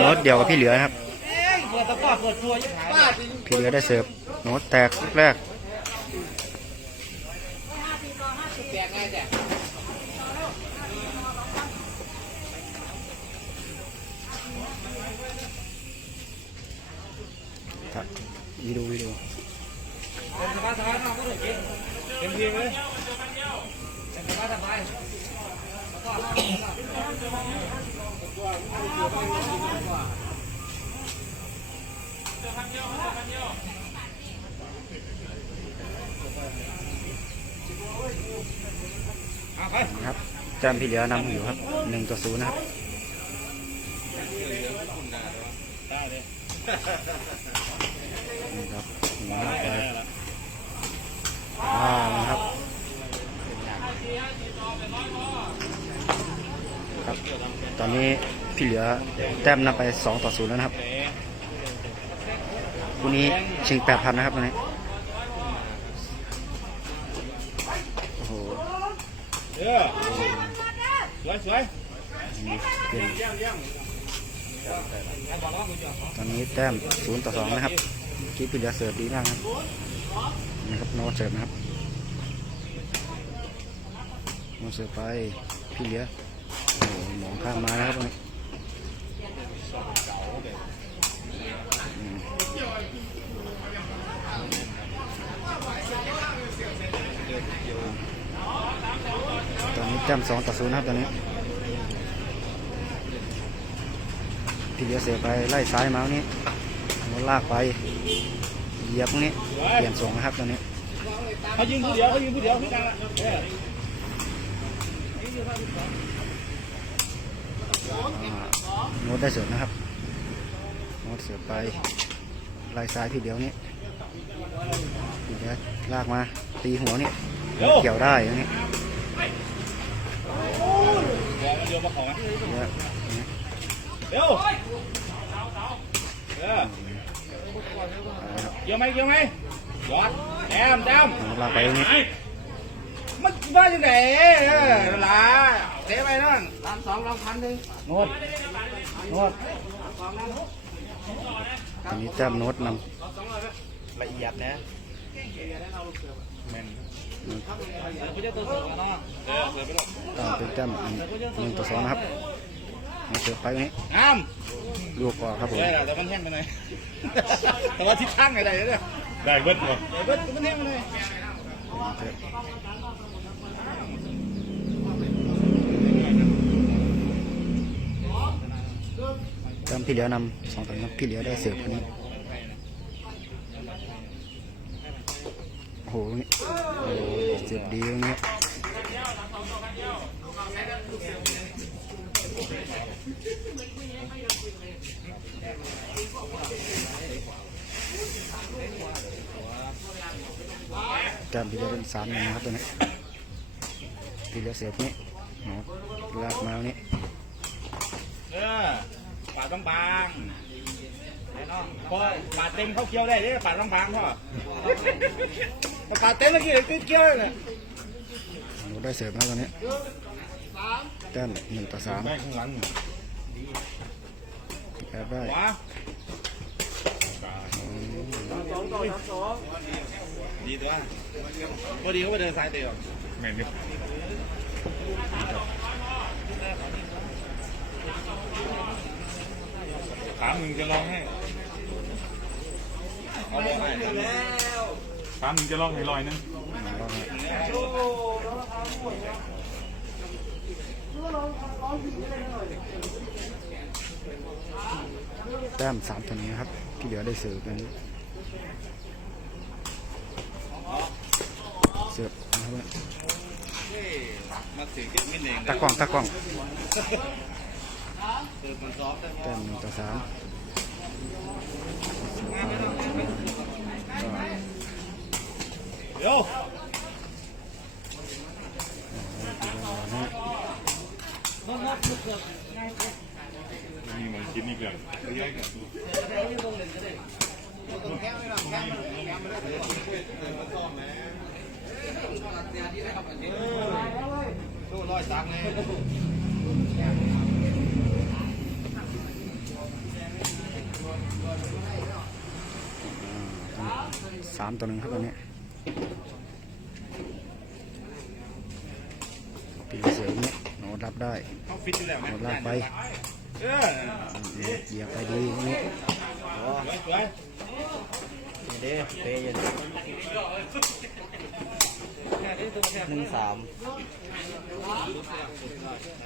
โน้ตเดียวกับพี่เหลือครับเปิดตะกร้อเปิดตัวยิ่งหายบ้าจริงพี่เหลือได้เสิร์ฟโน้ตแตกลูกแรกครับวิดีโอวิดีโอสบายสบายมเลยเต็มที่เลย ครับแต้มพี่เหลือนำอยู่ครับหนึ่งต่อศูนย์นะครับนี่ครับหัวหน้าไปว้าวนะครับครับ ต อนนี้พี่เหลือแต้มนำไปสองต่อศูนย์แล้วนะครับคู่นี้ชิงแปดพันนะครับวันนี้โอ้โหเออสวยสวยเป็นตอนนี้แต้มศูนย์ต่อสองนะครับคิดพี่เหลือเสิร์ฟดีมากนะครับนะครับโนตเสิร์ฟนะครับโนตเสิร์ฟไปพี่เหลือ ข้ามมานะครับตรงนี้อืมตอนนี้แต้มสองต่อศูนย์ครับตอนนี้พี่เหลือเสียไปไล่ซ้ายมาตรงนี้แล้วลากไปเหยียบตรงนี้เปลี่ยนส่งนะครับตรงนี้เขายิงผู้เดียวเขายิงผู้เดียวพี่กันเอออ่า โน้ตได้เสร์ฟนะครับโน้ตเสิร์ฟไปไล่ซ้ายพี่เดียวนี้พี่เหลือลากมาตีหัวนี่เกี่ยวได้ตรงนี้เดี๋ยวมาขอเหลือเร็วเออเอาละครับเกี่ยวไหมเกี่ยวไหมยอดแอมแอมลากไปตรงนี้มันว่าจังไหนล่ะ เทไปนั่นสามสองลองพันหนึ่งโน้ตโน้ตตอนนี้แต้มโน้ตนละเอียดนะแม่นเขาจะตัวเสือเนาะเออเสือไปหรอกำตามเป็นแต้มหนึ่งต่อสองนะครับโน้ตเสิร์ฟไปตรงนี้งามลูกก่อนครับผมเออแต่มันแห้งไปหน่อยแต่ว่าทิศทางไงได้เนี่ยได้เบิดบ่เบิดมันแห้งไปหน่อย จำพี่เหลือนำสองต่อหนึ่งครับพี่เหลือได้เสิร์ฟคนนี้โอ้โหโอ้เสิร์ฟดีตรงนี้จำพี่เหลือเป็นสามหนึ่งนะครับตัวนี้พี่เหลือเสิร์ฟนี้ลากมาตรงนี้เออ ปาดบางๆไอ้น้องพอปาดเต็มเข้าเคี้ยวได้เนี่ยปาดบางๆพ่อพอปาดเต็มแล้วกี่เคี้ยวเลยโน้ตได้เสิร์ฟนะครับตัวนี้แต้มหนึ่งต่อสามได้ข้างหลังแอบได้ขวาดีตัวพอดีเขาไปเดินซ้ายเตะออกแม่นดิ ถามหนึ่งจะลองให้เอาบอลให้ถามหนึ่งจะลองให้ลอยนึงแต้มสามตัวนี้นะครับ ที่เหลือได้เสิร์ฟนั้นเสิร์ฟนะครับมาถึงที่มินเองตากล้องตากล้อง แต้มหนึ่งต่อสามเดี๋ยวมีเหมือนคิดนี่เกินตู้ร้อยตังค์เลย สามต่อหนึ่งครับตอนนี้ปีเสืออย่างนี้โน้ตรับได้เขาฟิตอยู่แล้วนะโน้ตลากไปเออเหยียบไปดีอย่างนี้สวยสวยเด้เปย์อยู่หนึ่งสาม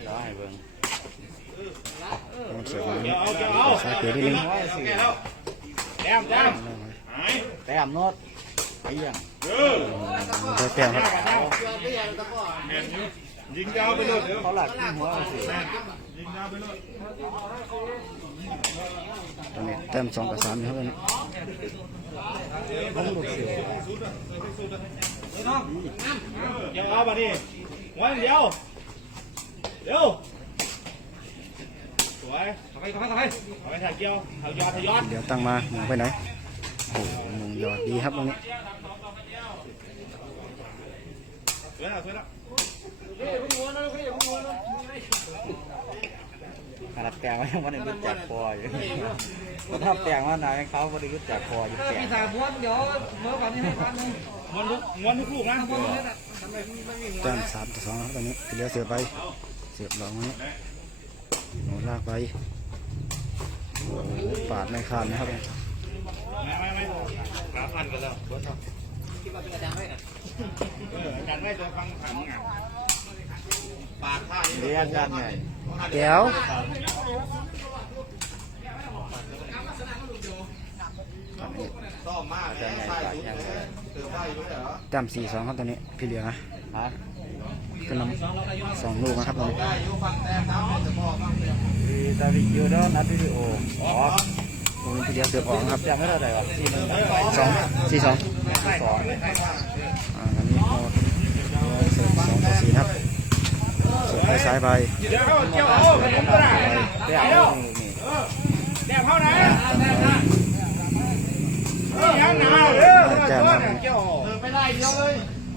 ร้อยเบิ่งโน้ตเสือมาเกี่ยวเอาเกี่ยวเอาซ้ายเปนิดนึงแก้แล้วแต้มแต้มหาย แต้มโนดไอ้ยังเออได้แต้มครับแม่นอยู่ยิงยาวไปเลยเดี๋ยวเขาหลักที่หัวเอาสิยิงยาวไปเลยตอนนี้แต้มสองกับสามนะครับตอนนี้ต้องหลุดเสียวเกี่ยวเอามาดิหัวอย่างเดียวเร็วสวยเข้าไปเข้าไปเข้าไปเข้าไปถ่ายเกี่ยวถ่ายยอดถ่ายยอดเดี๋ยวตั้งมาหมุนไปไหน โอ้โหหมุนยอดดีครับตรงนี้สวยแล้วสวยแล้วขนาดแปลงว่าวันนี้รู้จักคออยู่ถ้าแปลงว่านายเขาวันนี้รู้จักคออยู่แปลงม้วนทุกม้วนทุกลูกนะแต้มสามต่อสองครับตอนนี้เหลือเสือไป เสือหลองตรงนี้โน้ตลากไปโอ้โหปาดไม่ขาดนะครับ ไม่ไม่ไม่ขาพันกันแล้วเอออาจารย์ไม่เรียนกันไงแก้วซ่อมมากจะไงปากยังไงเด้วยเหรอแต้มสี่สองครับตอนนี้พี่เหลือนะขึ้นนำสองลูกนะครับตอนนี้ได้อยู่ฟังแต้มน้ำจะพอฟังเสียงดีตาวิดีโอแล้วนัดวิดีโออ๋อ เหลือเสือออกนะครับจำไม่เลยวะที่หนึ่งสองสี่สองสองอ่าอันนี้โน้ตเสือสองสี่ครับเสือไปซ้ายไปเดี๋ยวเขาเกี่ยวเอาไปยังก็ได้แต้มนี่นี่แต้มเขานะยังหนาเออเลยวเกี่ยวไม่ได้เดียวเลย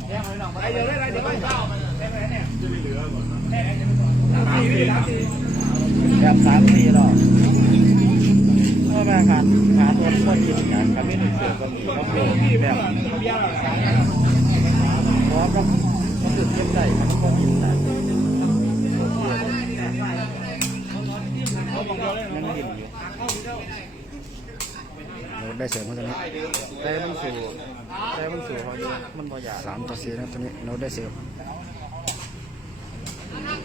แต้มเลยน้องไปเดียวเลยเดียวเลยเจ้าแต้มเนี่ยจะไม่เหลือก่อนนะสามสี่สามสี่แต้มสามสี่หรอเมื่อมาขาดขาดตัวก็ยิงกันกับไม่ถึงเสือก็มีก็เปลี่ยนแต้มเบี้ยเราสามพร้อมกับมันจุดเทียมได้มันก็ยิงได้เขาบอกเดียวเลยยังยิงอยู่โน้ตได้เสือมาตอนนี้แต่มันสู่แต่มันสู่เขาอยู่มันบ่อยากสามต่อสี่นะตอนนี้โน้ตได้เสือ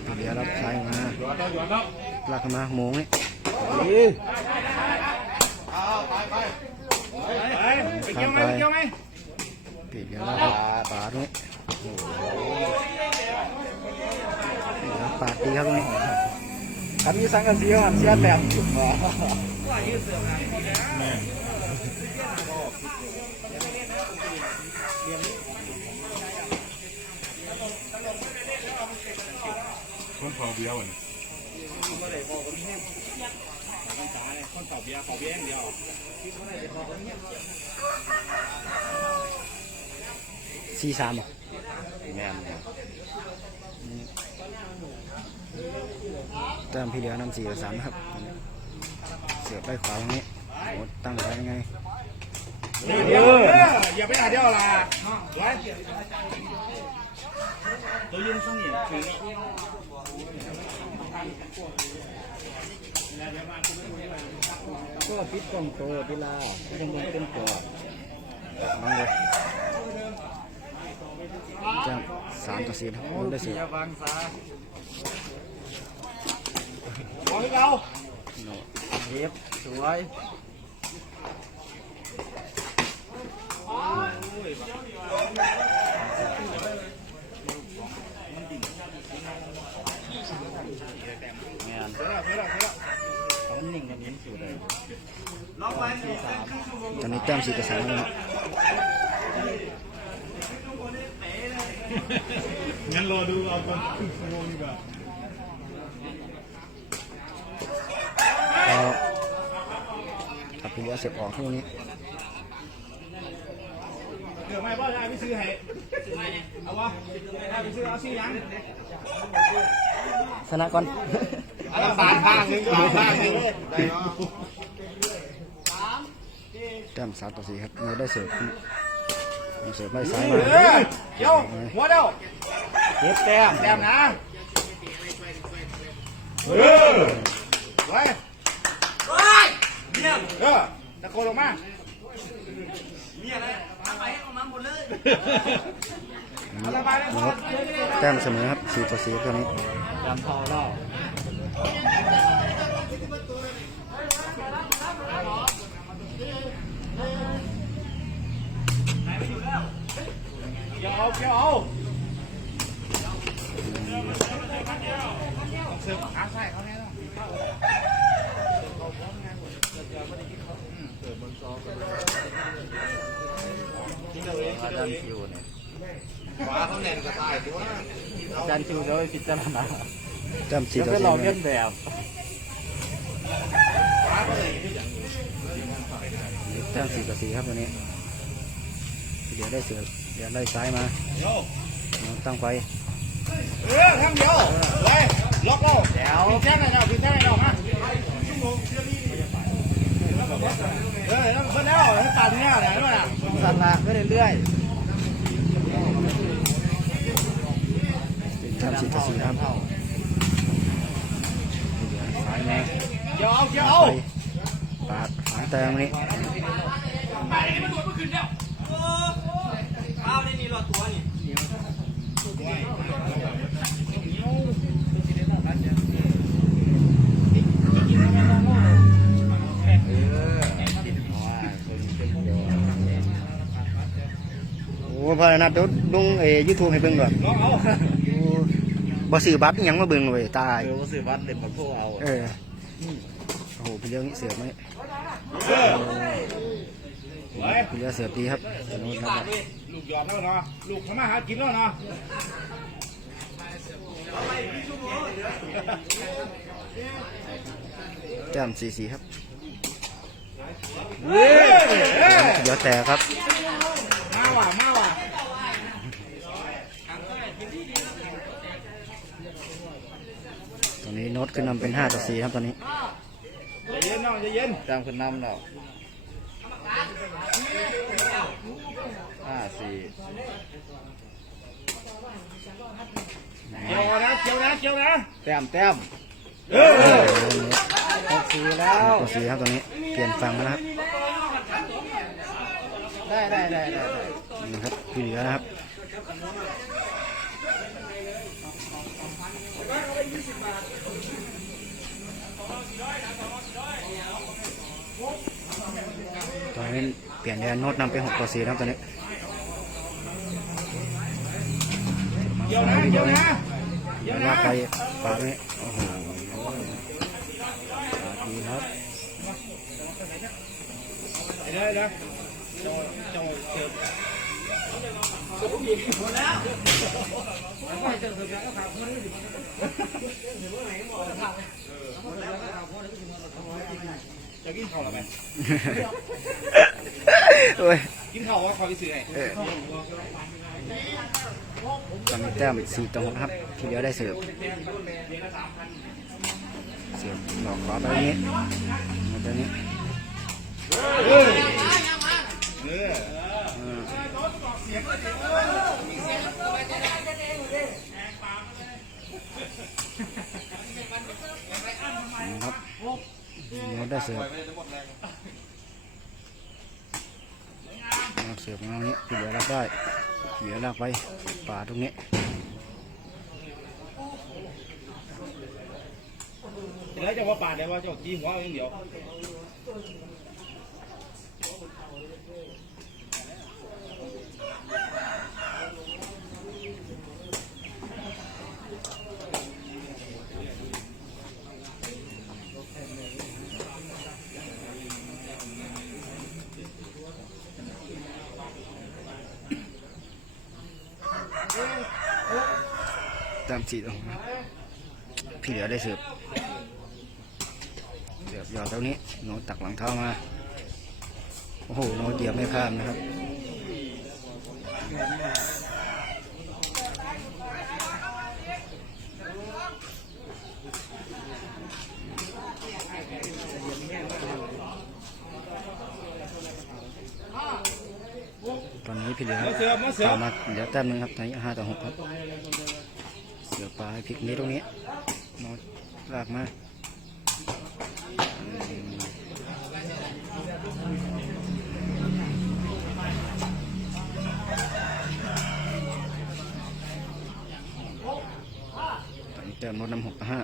พี่เหลือรับซ้มาหยอดแล้วหยอดแล้วลากมาโมงนี่ ไปไป เกี่ยวไหมเกี่ยวไหมพี่เหลือรับปาดตรงนี้โอ้โหพี่เหลือปาดดีครับตรงนี้คันมีสังกะสีมันเสียแต้มจุดบ่คนเผาเบี้ยว นี่คนตอบเบียร์ขอเบียร์อย่างเดียวสี่สามอะแม่นเนี่ยแต้มพี่เหลือนำสี่กับสามนะครับตอนนี้เสือไปขวาตรงนี้โน้ตตั้งไว้ยังไงเดี๋ยวอย่าไปหาเดียวละไว้ตัวยืนช่วงนี้ถึง ก็ปิดกล้องโตทีละยังบ่เป็นตัวน้องเลยแต้มสามต่อสี่นะครับโน้ตได้เสืออย่าบังซาบอกให้เราโน้ตเฮ็บสวยแม่น นิ่งกันยิ้มสุดเลยล็อกไว้สี่สามตอนนี้แต้มสี่กับสามแล้วนะครับงั้นรอดูเอาก่อนครึ่งชั่วโมงดีกว่าก็ถ้าพี่เหลือเสือออกช่วงนี้เดี๋ยวไม่พ่อจะไปซื้อให้เอาวะไปซื้อเอาซื้อยังชนะก่อน เอาละบาทข้างหนึงบาทข้างหนึงได้เนาะแต้มสามต่อสี่ครับโน้ตได้เสือเสิร์ฟไล่ซ้ายเอมาอเกี่ยวหัวเดียวเก็บแต้มแต้มนะเออไว้เออตะโกนออกมาแต้มเสมอครับสี่ต่อสี่ตัวนี้จำพอแล้วเกี่ยวเอาเกี่ยวเอาเสิร์ฟขาใส่เขาแน่นอนกินเอาเองกินเอาอาจารเอย์งคิวเนี่ยขวาเขาแน่นก็ตายตัวอาจารย์คิวจะไปพิจารณา แต้มสี่จะต่อไปสี่ลองเล่นแบบแต้มสี่ต่อสี่ครับตัวนี้ เดี๋ยวได้เสิร์ฟเดี๋ยวไล่ซ้ายมาเดี๋ยวน้องตั้งไฟเออทำเดียวเลยล็อกเราเดี๋ยวพี่แจ้งหน่อยเนาะพี่แจ้งหน่อยเนาะมาเออต้องเพิ่นแล้วให้ตัดเนี่ยเนี่ยด้วยอะสันละไปเรื่อยแต้มสี่ต่อสี่ครับเท่าซ้า ยมาเดี๋ยวเอาเดี๋ยวเอาปาดหางแต้มนี้โอ้พานัดเดี๋ยวลงเอยูทูบให้เบิ่งก่อนลองเอาโอ้ บ่ซื้อบัตรอิหยังมาเบิ่งเลยตาย เออว่าสื่อวัดเล่นมาพวกเอาเออ โอ้โหพี่เลี้ยงนี่เสือไหมเออไว้พี่เลี้ยงเสือดีครับสนุกครับลูกหยอดแล้วเนาะ ลูกทำมาหากินแล้วเนาะแต้มสี่สี่ครับเฮ้ยเฮ้ยเดี๋ยวแต่ครับ มาว่ะมาว่ะ ตอ นนี้โน้ตขึ้นนำเป็นห้าต่อสี่ครับตอนนี้ใจเย็นน้องใจเย็นตามคนนำแล้วห้าสี่เกี่ยวนะเกี่ยวนะเกี่ยวนะแต้มแต้มเออหกสี่แล้วต่อสี่ครับตอนนี้เปลี่ยนฝั่งแล้วนะครับได้ได้ได้ได้นี่ครับพี่เหลือนะครับ ตอนนี้เปลี่ยนแดนโน้ตนำเป็นหกต่อสี่ครับตอนนี้เกี่ยวนะเกี่ยวนะเกี่ยวลานะไปปากนี้โอ้โหปาดีครับเดี๋ยวเดี๋ยวเจ้าเจ้าเสิร์ฟ จะกินข้าวหรือไม่โอ้ยกินข้าวว่าคอยไปซื้อไงตอนนี้แต้มสี่ต่อหกครับ ทีเหลือได้เสิร์ฟเสิร์ฟหลอกขวาไปตรงนี้มาตรงนี้เออ เอออืมครับเราได้เสิร์ฟเราเสิร์ฟมาตรงนี้ที่เหลือรับได้ที่เหลือลากไปป่าตรงนี้แล้วจะว่าปาดได้ว่าเจ้าจีหัวเอาอย่างเดียว ตามสี่ตรงนะพี่เหลือได้เสิร์ฟเสิร์ฟยอดตรงนี้โนตักหลังเท้ามา โอ้โหโนเหยียบไม่ข้ามนะครับตอนนี้พี่เหลือเสือมาเสือตามมาเดี๋ยวแต้มนึงครับตอนนี้ห้าต่อหกครับ ลายพลิกนี้ตรงนี้นอนลากมาอืมตอนนี้แต้มลดน้ำหกต่อห้า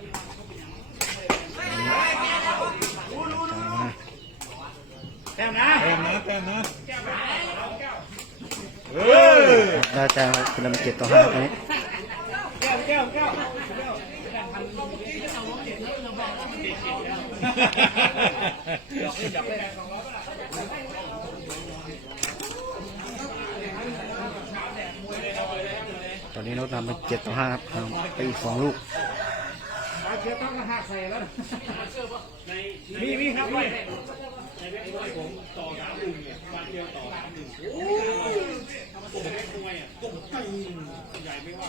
ตอนนี้ตามมาแต้มนะแต้มนะแต้มนะเฮ้ยได้แต้มครับเป็นลำเจ็ดต่อห้าตอนนี้แตอนนี้นกนำไปเจ็ดต่อห้าครับไปอีกสองลูกเชือกต้องหักใส่แล้วมีมีครับมีผมต่อสามหนึ่งเนี่ยวันเดียวต่อสามหนึ่งโอ้โหผมไม่ควยอะผมตีใหญ่ไม่ว่า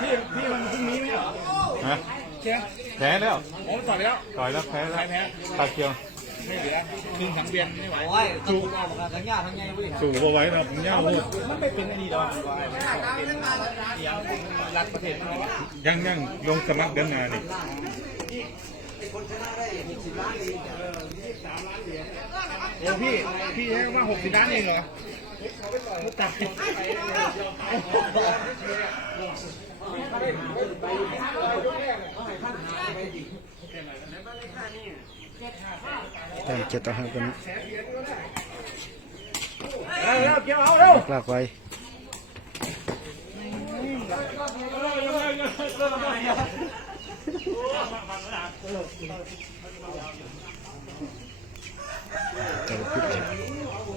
พี่พี่มันพรุ่งนี้ไหมเหรอฮะเชียแพ้แล้วผมต่อไปแล้วต่อยแล้วแพ้แล้วใครแพ้ตาเกียวไม่เหลือหนึ่งถังเบียร์ไม่ไหวโอ้ยต้องพูดเอาบอกกันทั้งยากทั้งไงเว้ยสู้บ่ไหว้นะผมย่าพูดมันไม่เป็นไอ้นี่ดอกเป็นรักประเทศมันวะยังยังลงสมัครเดือนหน้านี่โอ้พี่ พี่ใช้ว่าหกสิบล้านเองเหรอตายแต้มเจ็ดต่อห้าตอนนี้เอาเร็ วเกี่ยวเอาเร็วลากไว้แต่ละพิษ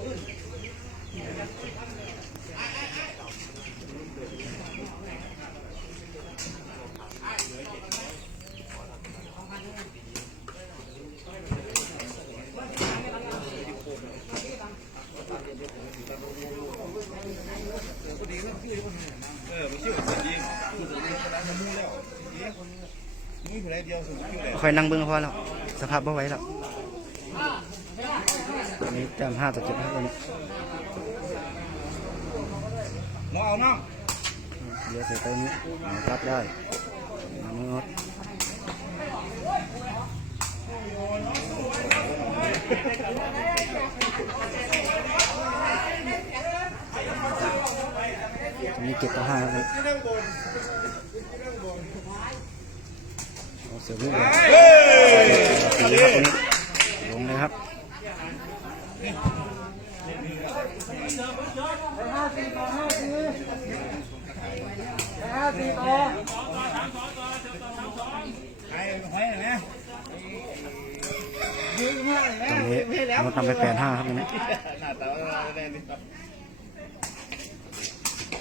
ค่อยนั่งเบิ้งพอแล้วสภาพบ่ไหวแล้วตอนนี้แต้มห้าต่อเจ็ดครับตอนนี้มองเอาน้องเดี๋ยวใส่ไปนี้รับได้น้องนดตอนนี้เจ็ดต่อห้าครับเอาเสือลูกเลยตีครับตรงนี้ลงเลยครับ ไอ้หอยไหน ตอนนี้ นดนำไปแปดห้าครับตอนนี้หน้าตาแดงนี่ครับ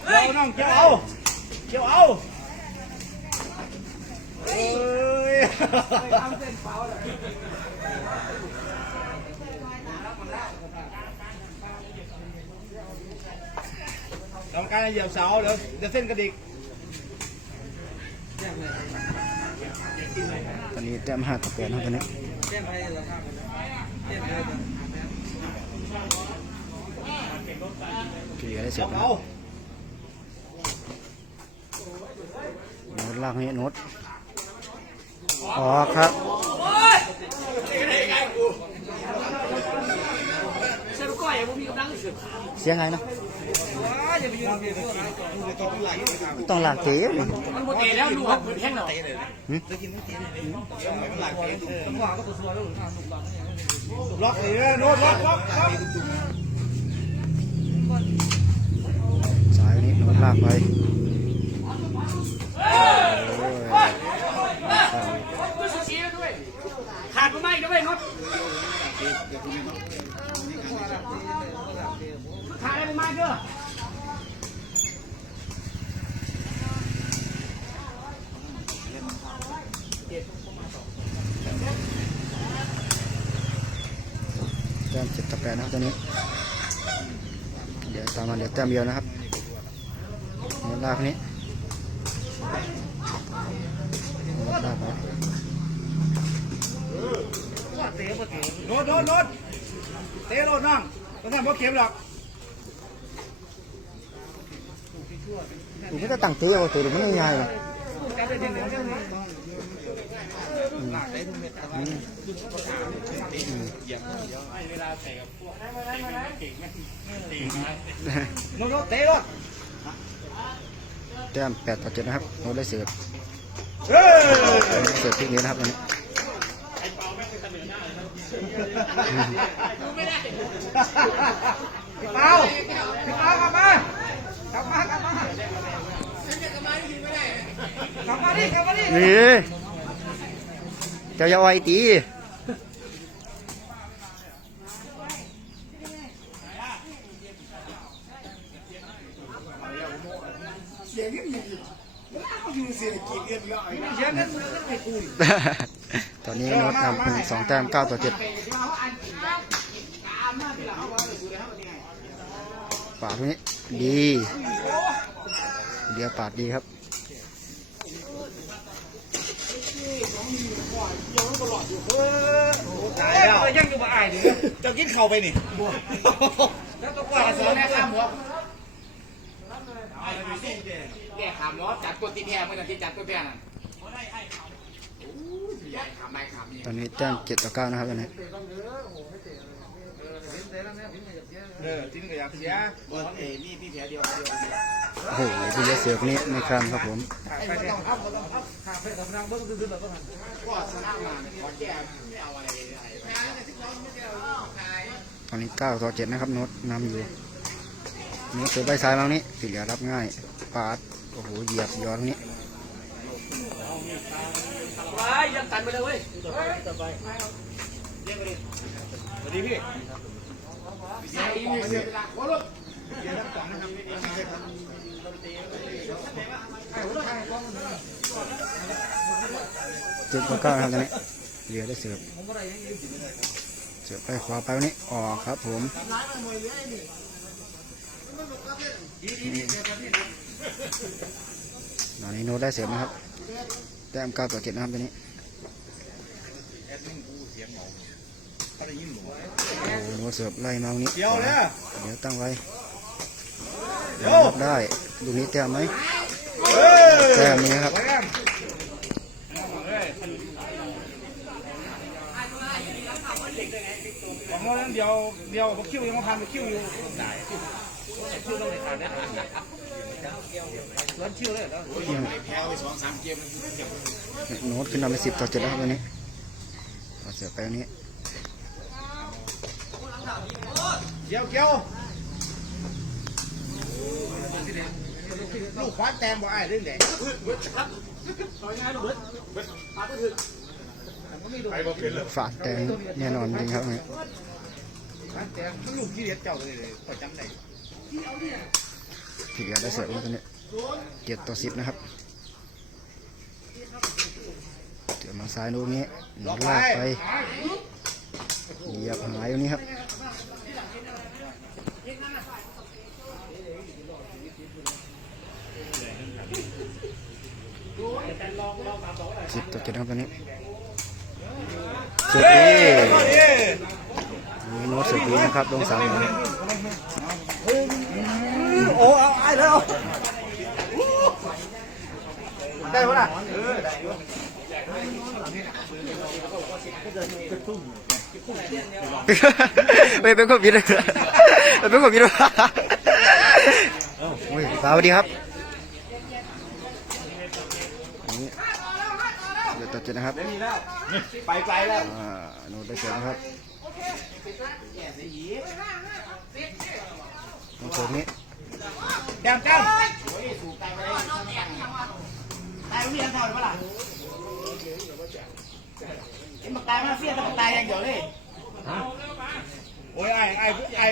เอาน้องเกี่ยวเอาเกี่ยวเอาโอ้ยกรรมการเหยียบเสาเดี๋ยวเดี๋ยวเส้นกระดิกตอนนี้แต้มห้าต่อแปดครับตอนนี้ เกลี่ยได้เสร็จแล้วเอาโน้ตลากนี้โน้ตออกครับเชฟก้อยผมมีกำลังสุดเสียงไงนะต้องลากเตะนี่มันโมเตแล้วดูครับแห้งแล้ว ล็อกเลยโน้ตล็อกล็อกล็อกสายนี้โน้ตลากไปโอ้ยขาดก็ไม่ก็ไม่น็อตขาดอะไรมาเด้อ แต้มเจ็ดต่อแปดนะครับตอนนี้ เดี๋ยวตามมาเดี๋ยวแต้มเดียวนะครับโน้ตลากนี้โน้ตลากไปโน้ตโน้ตโน้ตเตะโน้ตน้องก็ทำเพราะเข็มหรอกดูไม่ได้ตั้งเตี้ยวตัวดูมันง่ายๆเลย แต้มแปดต่อเจ็ดนะครับโน้ตได้เสิร์ฟเสิร์ฟพลิกนี้นะครับอันนี้พี่เปาพี่เปากลับมากลับมากลับมากลับมาดิกลับมาดินี่ จ้าอย่าเอาไอ้ตีเสียเงินมือก็ไม่กูดิตอนนี้โน้ตนำเป็นสองแต้มเก้าต่อเจ็ดปาดตรงนี้ดี เดียวปาดดีครับ ตายแล้วยังอยู่มาอายดิเจ้ากินเข่าไปนี่แล้วตัวกว่าสอนแม่ข้ามหัวแกขามล้อจัดกดตีแพรเมื่อนั้นที่จัดตัวแพรนั่นใหญ่ขามไม่ขามนี่ตอนนี้แต้มเจ็ดต่อเก้านะครับตอนนี้เออทิ้งก็อยากเสียบนเอนี่พี่แพรเดียว โอ้โหพี่เสิร์ฟนี่ไม่ครับผมไปเนี่ยครับก็ต้งครับขาไปทำนางเบิ้งซื่อๆแบบนั้นก็ชนะมตอนนี้เก้าต่อเจ็ดนะครับโน้ตนำอยู่โน้ตเสิร์ฟใบซ้ายมางนี้สีเหลือรับง่าย ปาด โอ้โห เหยียบย้อนนี้ไปยังตันไปเลยเว้ยสวัสดีพี่ เจ็ดต่อเก้าครับตอนนี้เหลือได้เสิร์ฟเสิร์ฟไปขวาไปวันนี้ออกครับผมตอนนี้โน้ตได้เสิร์ฟนะครับแต้มเก้าต่อเจ็ดนะครับตอนนี้โอ้โหเสิร์ฟไล่มาตรงนี้เดี๋ยวตั้งไว้ รับได้ลูนี้แต้มไหมแต้มนี้ครับแต้มของเราเดียวเดียวคิวยังมาพันคิวอยู่ได้คิวต้องในขาดได้ร้อนคิวเลยแล้วแพ้ไปสองสามเกมโน้ตขึ้นนำไปสิบต่อเจ็ดแล้วครับตอนนี้เอเสือไปตรงนี้เกี่ยวเกี่ยว ลูกคว้าแต้มบ่ไอ้เรื่องเด็กไอ้บ่เป็นเลยฝาดแตงแน่นอนจริงครับเนี่ยคว้าแต้มมันอยู่ที่เรียนเจ้าเลยเลยพอจำได้ทีเดียวได้เสือแล้วตอนนี้เจ็ดต่อสิบนะครับเสือมาซ้ายลูกนี้หนุนลากไปเหยียบหายตรงนี้ครับ สิบต่อเจ็ดครับตอนนี้เสือดีมีโน้ตเสือดีนะครับลงสามหนึ่งโอ้เอาไอ้แล้วได้ปะล่ะเออได้ไม่เป็นคนผิดเลยไม่เป็นคนผิดเลยโอ้ยสวัสดีครับ เดี๋ยวตัดเจ็ดนะครับมีแล้ว ไปไกลแล้วอ่าโน้ตได้เจ็ดนะครับตรงโซนนี้แต้มแต้มได้ไม่ยังถอยปะล่ะเอ็มตายมาเสียแต่ตายอย่างเดียวเลยโอ้ยไอ้ไอ้ไอ้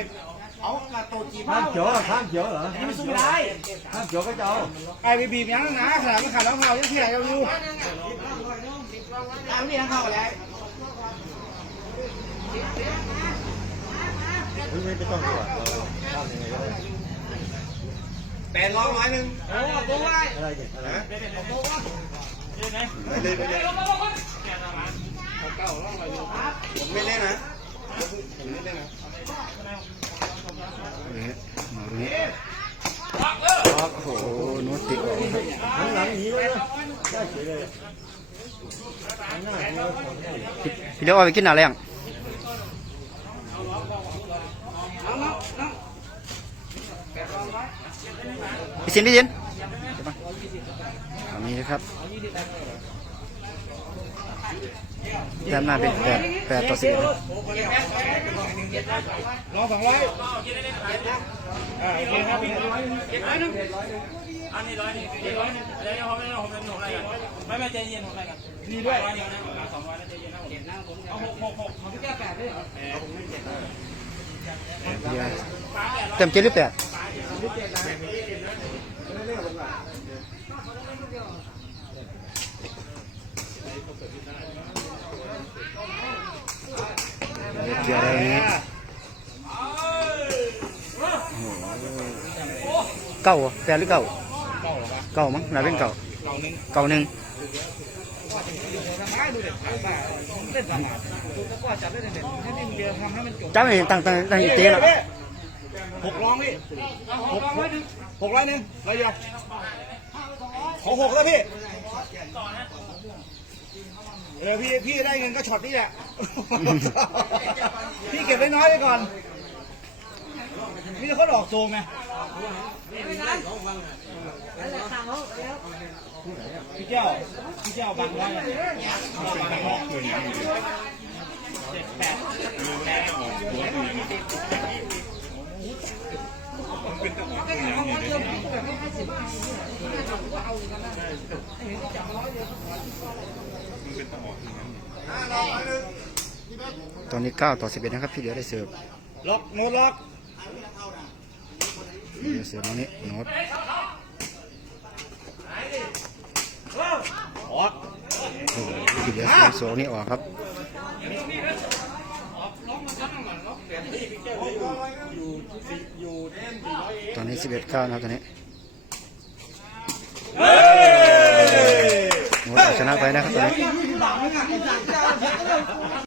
เอากระโตจีบข้ามเขียวเหรอข้ามเขียวเหรอนี่มันสู้ไม่ได้ข้ามเขียวก็จะเอาไอ้บีบีบยังนะขนาดมันขาดรองเท้ายังเที่ยอยู่อยู่ไอ้ไม่ยังเข้าแล้วไม่ไม่ต้องดีกว่าเราข้ามยังไงก็ได้แปดร้อยร้อยหนึ่งโอ้ตัวไว้อะไรเนี่ยอะไรนะไม่เล่นไม่เล่นไม่เล่นนะผมไม่เล่นนะ มารุคโอ้โหนุติออกทั้งหลังนี้เลยได้เฉยเลยพี่เลี้ยวไปกินอะไรยังพี่สินพี่สินอันนี้ครับ แต้มหน้าเป็นแปดแปดต่อสิบเอ็ดนะรอสองร้อยอ่าโอเคครับพี่อันนี้ร้อยนี่เจ็ดร้อยนี่เดี๋ยวผมไม่ผมจะหนุนอะไรกันไม่ไม่ใจเย็นผมอะไรกันนี่ด้วยร้อยเดียวนะสองร้อยนะใจเย็นนะผมเจ็ดนะผมเอาหกหกหกของพี่แก้แปดด้วยเดี๋ยเต็มเจ็ดหรือแปด เกี่ยวอะไรอย่างนี้เก้าเหรอแปดหรือเก้าเก้าเหรอวะเก้ามั้งน่าเป็นเก้าเก้าหนึ่งเก้าหนึ่งทำไมดูเด็ดขาดบ้าเล่นประมาทดูตะกร้อจับได้เด่นๆให้นี่มันเดียวทำให้มันจบจ้าไม่เห็นตั้งตั้งตั้งอีกเตี้ยหรอหกร้องพี่หกหกหกร้อยหนึ่งร้อยเดียวขอหกแล้วพี่ เออพี่พี่ได้เงินก็ช็อตนี่แหละ พี่เก็บไว้น้อยไปก่อนนี่เขาหลอกโซงไงพี่เจ้าพี่เจ้าบังไว้อะเจ็ดแปดแปด ตอนนี้เก้าต่อสิบเอ็ดนะครับ พี่เดียวได้เสิร์ฟล็อกโมดล็อกเดี๋ยวเสิร์ฟตรงนี้โน้ตออกโอ้โหพี่เดียวสองนี่ออกครับ ตอนนี้สิบเอ็ดเก้านะครับตอนนี้โน้ตเอาชนะไปนะครับตอนนี้